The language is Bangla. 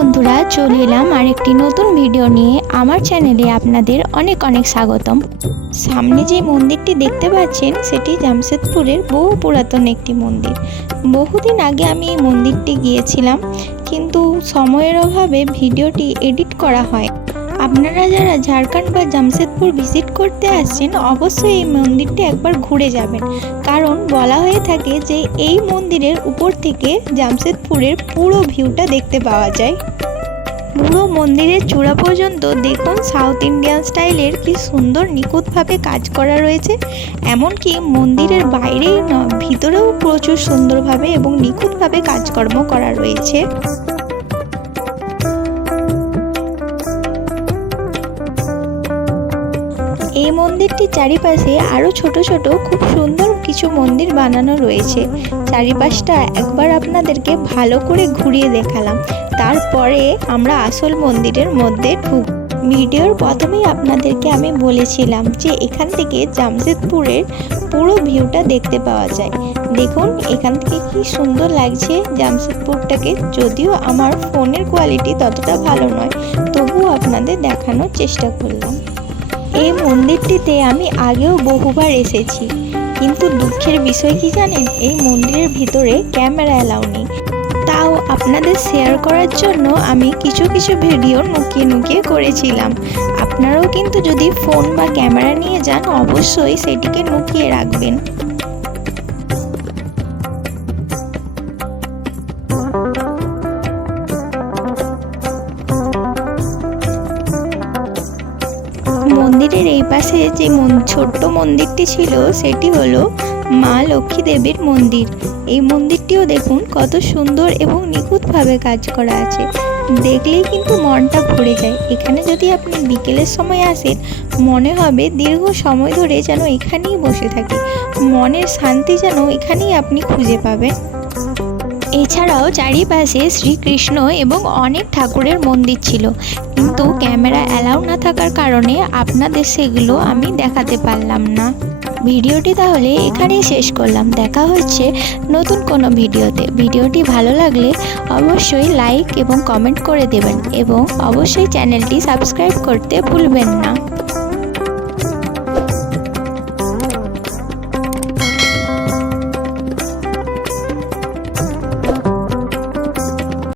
বন্ধুরা, চলে এলাম আরেকটি নতুন ভিডিও নিয়ে। আমার চ্যানেলে আপনাদের অনেক অনেক স্বাগতম। সামনে যে মন্দিরটি দেখতে পাচ্ছেন সেটি জামশেদপুরের বহু পুরাতন একটি মন্দির। বহুদিন আগে আমি এই মন্দিরটি গিয়েছিলাম, কিন্তু সময়ের অভাবে ভিডিওটি এডিট করা হয়। আপনারা যারা ঝাড়খণ্ড বা জামশেদপুর ভিজিট করতে আসছেন, অবশ্যই এই মন্দিরটি একবার ঘুরে যাবেন, কারণ বলা হয়ে থাকে যে এই মন্দিরের উপর থেকে জামশেদপুরের পুরো ভিউটা দেখতে পাওয়া যায়। পুরো মন্দিরের চূড়া পর্যন্ত দেখুন সাউথ ইন্ডিয়ান স্টাইলের কি সুন্দর নিখুঁতভাবে কাজ করা রয়েছে। এমনকি মন্দিরের বাইরেই নয়, ভিতরেও প্রচুর সুন্দরভাবে এবং নিখুঁতভাবে কাজকর্ম করা রয়েছে। এই মন্দিরটির চারিপাশে আরও ছোট ছোট খুব সুন্দর কিছু মন্দির বানানো রয়েছে। চারিপাশটা একবার আপনাদেরকে ভালো করে ঘুরিয়ে দেখালাম, তারপরে আমরা আসল মন্দিরের মধ্যে ঢুক। ভিডিওর প্রথমেই আপনাদেরকে আমি বলেছিলাম যে এখান থেকে জামশেদপুরের পুরো ভিউটা দেখতে পাওয়া যায়। দেখুন এখান থেকে কি সুন্দর লাগছে জামশেদপুরটাকে। যদিও আমার ফোনের কোয়ালিটি ততটা ভালো নয়, তবুও আপনাদের দেখানোর চেষ্টা করলাম। এই মন্দিরটিতে আমি আগেও বহুবার এসেছি, কিন্তু দুঃখের বিষয় কি জানেন, এই মন্দিরের ভিতরে ক্যামেরা অ্যালাউ নেই। তাও আপনাদের শেয়ার করার জন্য আমি কিছু কিছু ভিডিও লুকিয়ে করেছিলাম। আপনারাও কিন্তু যদি ফোন বা ক্যামেরা নিয়ে যান, অবশ্যই সেটিকে লুকিয়ে রাখবেন। মন্দিরের এই পাশে যে ছোট্ট মন্দিরটি ছিল সেটি হলো মা লক্ষ্মী দেবীর মন্দির। এই মন্দিরটিও দেখুন কত সুন্দর এবং নিখুঁতভাবে কাজ করা আছে। দেখলেই কিন্তু মনটা ভরে যায়। এখানে যদি আপনি বিকেলের সময় আসেন, মনে হবে দীর্ঘ সময় ধরে যেন এখানেই বসে থাকি। মনের শান্তি যেন এখানেই আপনি খুঁজে পাবেন। এছাড়াও চারিপাশে শ্রীকৃষ্ণ এবং অনেক ঠাকুরের মন্দির ছিল, কিন্তু ক্যামেরা অ্যালাউ না থাকার কারণে আপনাদের সেগুলো আমি দেখাতে পারলাম না। ভিডিওটি তাহলে এখানেই শেষ করলাম। দেখা হচ্ছে নতুন কোনো ভিডিওতে। ভিডিওটি ভালো লাগলে অবশ্যই লাইক এবং কমেন্ট করে দেবেন, এবং অবশ্যই চ্যানেলটি সাবস্ক্রাইব করতে ভুলবেন না।